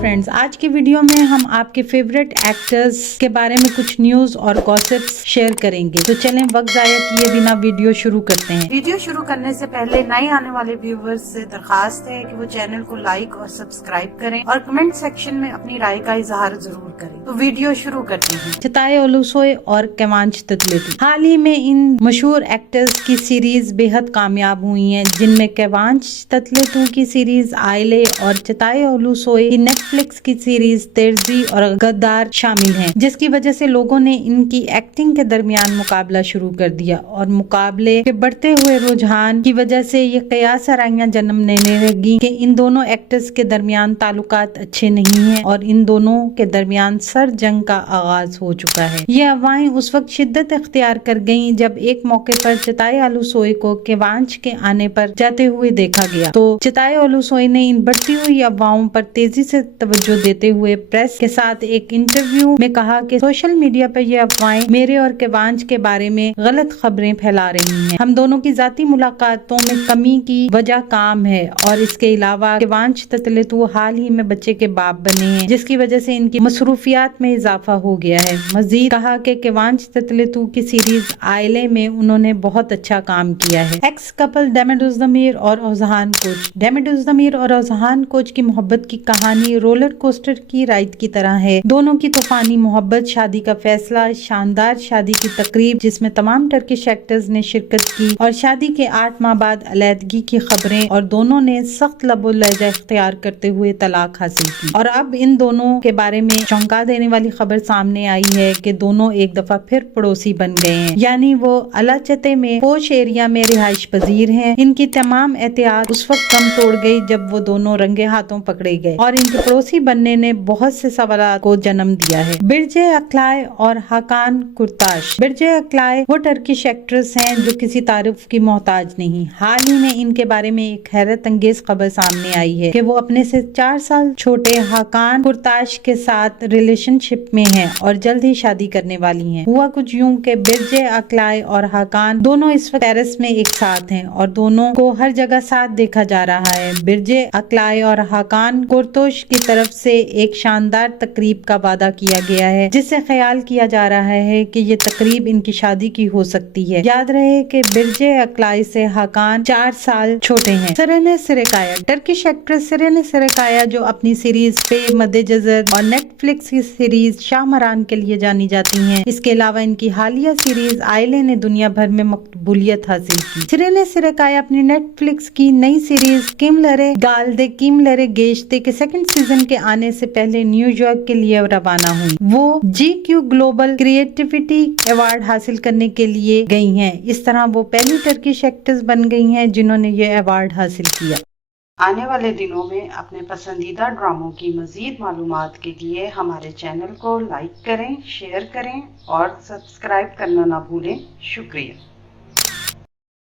Friends, आज की video में हम आपके फेवरेट एक्टर्स के बारे में कुछ न्यूज और गॉसिप्स शेयर करेंगे। तो चलें वक्त जाया किए बिना वीडियो शुरू करते हैं। वीडियो शुरू करने से पहले नए आने वाले व्यूवर्स से दरखास्त है कि वो चैनल को लाइक और सब्सक्राइब करें और कमेंट सेक्शन में अपनी राय का इजहार जरूर करें। तो वीडियो शुरू करते हैं। चिताए ओलुसोय और केवांश ततलेतू हाल ही में इन मशहूर एक्टर्स की सीरीज बेहद कामयाब हुई हैं, जिनमें केवांश ततलेतू की सीरीज आइले और चिताए ओलुसोय की नेटफ्लिक्स की सीरीज तेरजी और गद्दार शामिल हैं, जिसकी वजह से लोगों ने इनकी एक्टिंग के दरमियान मुकाबला शुरू कर दिया और मुकाबले के बढ़ते हुए रुझान की वजह से ये कयास आराइयां जन्म लेने लगी कि इन दोनों एक्टर्स के दरमियान ताल्लुकात अच्छे नहीं हैं और इन दोनों के दरमियान सर जंग का आगाज हो चुका है। ये अफवाहें उस वक्त शिद्दत इख्तियार कर गयी जब एक मौके पर चिताए ओलुसोय को केवांश के आने पर जाते हुए देखा गया। तो चिताए ओलुसोय ने इन बढ़ती हुई अफवाहों पर तेजी से तवज्जो देते हुए प्रेस के साथ एक इंटरव्यू में कहा कि सोशल मीडिया पर ये अफवाहें मेरे और केवांश के बारे में गलत खबरें फैला रही हैं। हम दोनों की जाती मुलाकातों में कमी की वजह काम है और इसके अलावा केवांश ततलेतू हाल ही में बच्चे के बाप बने हैं, जिसकी वजह से इनकी मसरूफियात में इजाफा हो गया है। मजीद कहा कि केवांश ततलेतू की सीरीज आइले में उन्होंने बहुत अच्छा काम किया है। एक्स कपल डेमिड उज़्ज़मीर और ओज़हान कोच। डेमिड उज़्ज़मीर और ओज़हान कोच की मोहब्बत की कहानी रोलर कोस्टर की राइड की तरह है। दोनों की तूफानी मोहब्बत, शादी का फैसला, शानदार शादी की तकरीब जिसमें तमाम टर्किश एक्टर्स ने शिरकत की और शादी के 8 माह बाद अलैदगी की खबरें और दोनों ने सख्त लबो लहजा इख्तियार करते हुए तलाक हासिल की। और अब इन दोनों के बारे में चौंका देने वाली खबर सामने आई है कि दोनों एक दफा फिर पड़ोसी बन गए हैं, यानी वो अलाचते में पोश एरिया में रिहाइश पजीर हैं। इनकी तमाम एहतियात उस वक्त कम तोड़ गई जब वो दोनों रंगे हाथों पकड़े गए और इनके पड़ोसी बनने ने बहुत से सवालात को जन्म दिया है। बिरजे अक्लाय और हाकान कुर्ताश। बिरजे अक्लाय वो टर्किश एक्ट्रेस हैं जो किसी तारीफ की मोहताज नहीं। हाल ही में इनके बारे में एक हैरत अंगेज खबर सामने आई है कि वो अपने से 4 साल छोटे हाकान कुर्ताश के साथ रिलेशनशिप में हैं और जल्द ही शादी करने वाली हैं। हुआ कुछ यूं कि बिरजे अक्लाय और हाकान दोनों इस वक्त पेरिस में एक साथ हैं और दोनों को हर जगह साथ देखा जा रहा है। बिरजे अक्लाय और हाकान कुर्तोश की तरफ से एक शानदार तकरीब का वादा किया गया है, जिससे ख्याल किया जा रहा है कि ये तकरीब इनकी शादी की हो सकती है। याद रहे कि बिरजे अक्लाय से हाकान 4 साल छोटे हैं। सेरेने सिरेकाया। टर्किश एक्ट्रेस सेरेने सिरेकाया जो अपनी सीरीज पे मद्देनजर और नेटफ्लिक्स की सीरीज शाहमरान के लिए जानी जाती हैं। इसके अलावा इनकी हालिया सीरीज आइले ने दुनिया भर में मकबूलियत हासिल की। सेरेने सिरेकाया अपनी नेटफ्लिक्स की नई सीरीज किमलरे गालदे किमलरे गेश्ते के सेकंड सीजन के आने से पहले न्यूयॉर्क के लिए रवाना हुई। वो GQ ग्लोबल क्रिएटिविटी अवार्ड हासिल करने के लिए गई हैं। इस तरह वो पहली टर्किश एक्ट्रेस बन गई हैं जिन्होंने ये अवार्ड हासिल किया। आने वाले दिनों में अपने पसंदीदा ड्रामों की मजीद मालूमात के लिए हमारे चैनल को लाइक करें, शेयर करें और सब्सक्राइब करना ना भूलें। शुक्रिया।